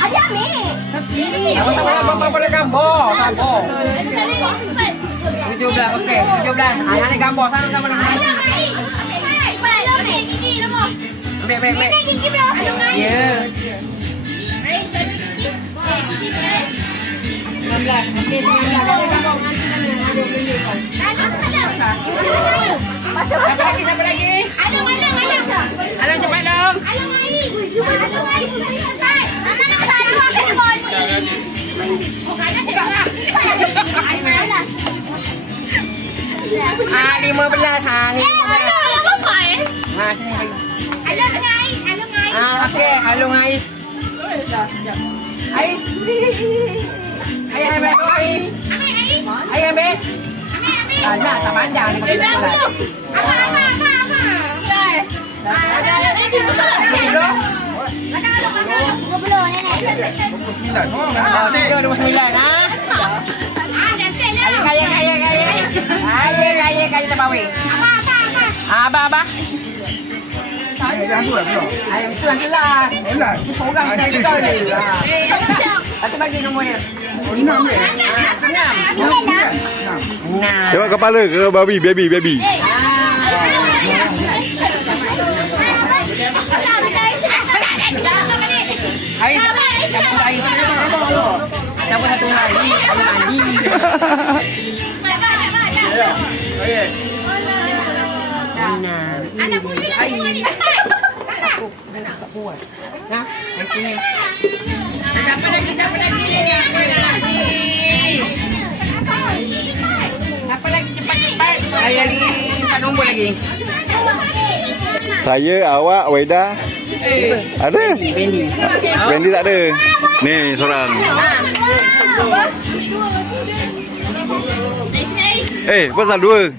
Ada ambil. Apa boleh gambar? Gambar. 17, okey. 17. Yang ni gambar sana sama dengan ni. Ambil. Ya. 19. Okey, 19. Gambar dengan sana. Ada boleh kau. Siapa lagi? Alang cepat dong. Ah, 15. Okey, Alung Ais. Ais. Ambil Ais. Ambil. Nak tak panjang ni. Kaya terbawa. Abah. Ayam tu nanti lah. Seorang kita ni. Atau bagi nombor dia. 6. Tengok kepala ke babi, baby. Ais. Siapa satu hari? Ada mandi. Anak punya lagi. Nah, ini. Siapa lagi? Siapa lagi cepat. Saya lagi 4 nombor lagi. Saya, awak, Waida. Ada? Wendy tak ada. Ni seorang. Pasal 2.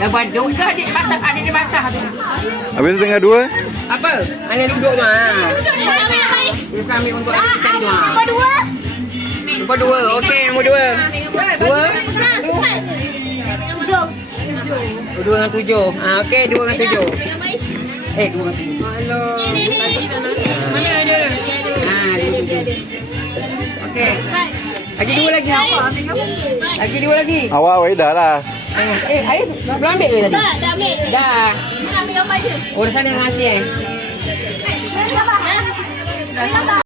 Dah baduk ke adik basah tu. Habis tu tengah 2. Apa? Hanya duduk tu. Dia ambil untuk kita tu. Nombor 2. Okey, nombor 2. 2 dengan 7. Okey, 2 dengan 7. 2 dengan 7. Halo. Mana ada? 2. Okey. Lagi 2 lagi. Lagi 2 lagi. Awak, Waida lah. Air belum ambil ke tadi? Dah ambil. Dah. Ambil gambar je. Oh, dah sana dengan Aunty